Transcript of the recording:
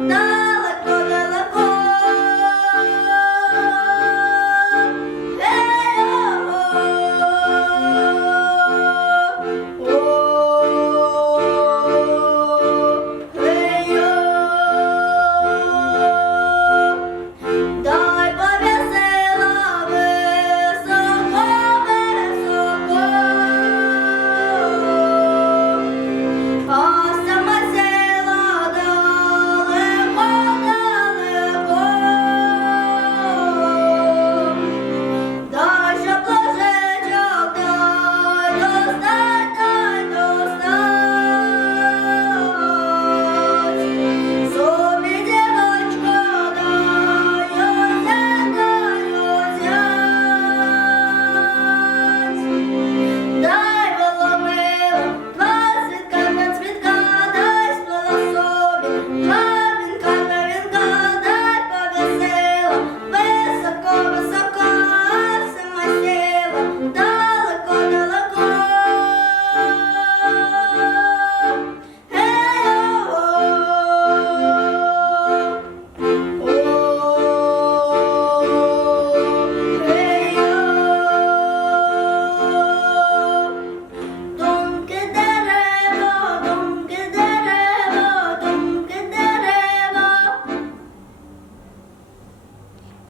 No.